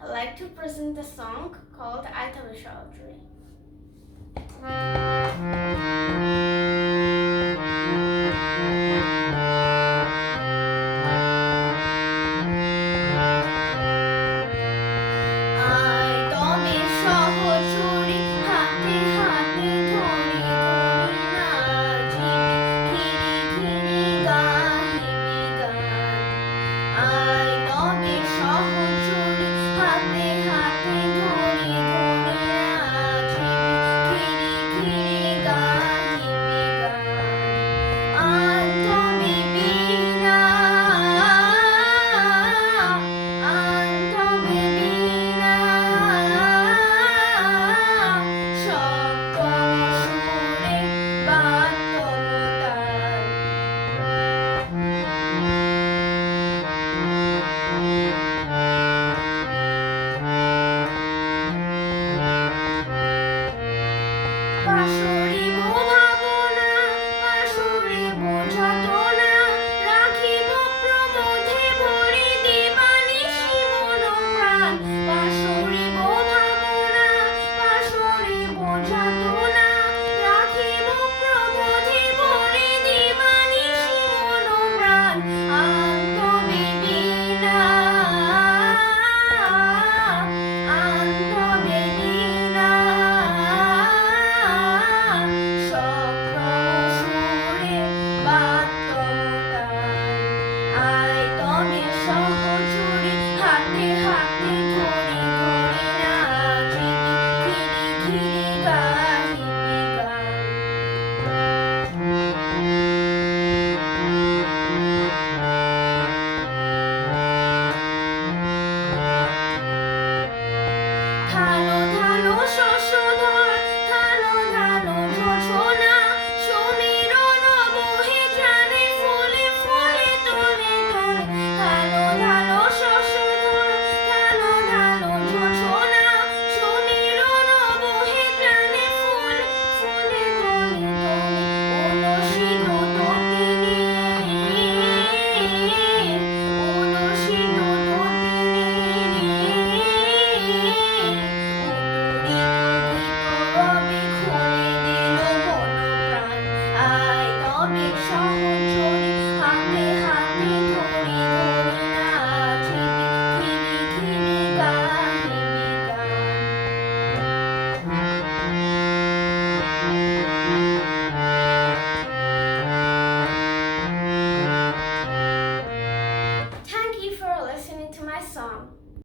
I'd like to present a song called I Tell a Tree.